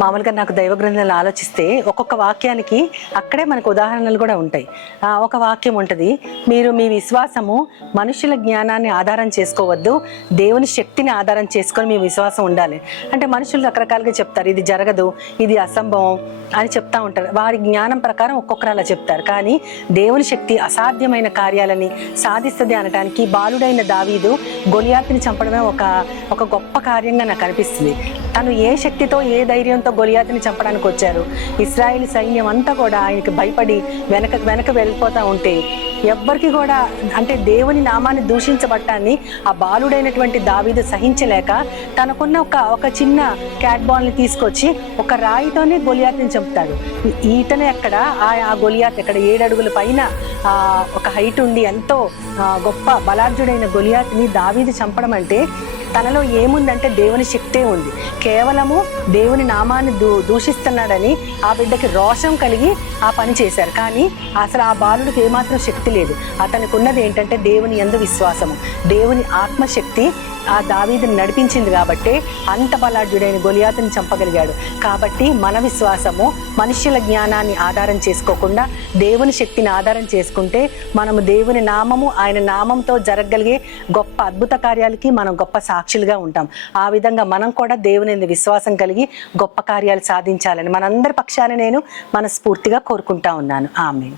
మామూలుగా నాకు దైవ గ్రంథాలు ఆలోచిస్తే ఒక్కొక్క వాక్యానికి అక్కడే మనకు ఉదాహరణలు కూడా ఉంటాయి. ఒక వాక్యం ఉంటుంది, మీరు మీ విశ్వాసము మనుషుల జ్ఞానాన్ని ఆధారం చేసుకోవద్దు, దేవుని శక్తిని ఆధారం చేసుకొని మీ విశ్వాసం ఉండాలి. అంటే మనుషులు రకరకాలుగా చెప్తారు, ఇది జరగదు, ఇది అసంభవం అని చెప్తా ఉంటారు. వారి జ్ఞానం ప్రకారం ఒక్కొక్కరు అలా చెప్తారు. కానీ దేవుని శక్తి అసాధ్యమైన కార్యాలని సాధిస్తుంది అనడానికి బాలుడైన దావీదు గొలియాతుని చంపడమే ఒక గొప్ప కార్యంగా నాకు అనిపిస్తుంది. తను ఏ శక్తితో ఏ ధైర్యంతో గొలియాతుని చంపడానికి వచ్చారు. ఇశ్రాయేలు సైన్యం అంతా కూడా ఆయనకి భయపడి వెనక వెళ్ళిపోతూ ఉంటే ఎవ్వరికి కూడా అంటే దేవుని నామాన్ని దూషించబట్టాన్ని ఆ బాలుడైనటువంటి దావీదు సహించలేక తనకున్న ఒక చిన్న క్యాట్ బాల్ని తీసుకొచ్చి ఒక రాయితోనే గొలియాతుని చంపుతాడు. ఈతనే ఎక్కడ ఆ గొలియాత్ ఎక్కడ 7 అడుగుల పైన ఒక హైట్ ఉండి ఎంతో గొప్ప బలార్జుడైన గొలియాతుని దావీదు చంపడం అంటే తనలో ఏముందంటే దేవుని శక్తే ఉంది. కేవలము దేవుని నామాన్ని దూషిస్తున్నాడని ఆ బిడ్డకి రోషం కలిగి ఆ పని చేశారు. కానీ అసలు ఆ బాలుడికి ఏమాత్రం శక్తి లేదు. అతనికి ఉన్నది ఏంటంటే దేవుని యందు విశ్వాసము, దేవుని ఆత్మశక్తి ఆ దావీదుని నడిపించింది కాబట్టి అంత బలాఢ్యుడైన గొలియాతుని చంపగలిగాడు. కాబట్టి మన విశ్వాసము మనుష్యుల జ్ఞానాన్ని ఆధారం చేసుకోకుండా దేవుని శక్తిని ఆధారం చేసుకుంటే మనము దేవుని నామము ఆయన నామంతో జరగగలిగే గొప్ప అద్భుత కార్యాలకి మనం గొప్ప సాక్షులుగా ఉంటాం. ఆ విధంగా మనం కూడా దేవుని విశ్వాసం కలిగి గొప్ప కార్యాలు సాధించాలని మనందరి పక్షాన నేను మనస్ఫూర్తిగా కోరుకుంటా ఉన్నాను. ఆమేన్.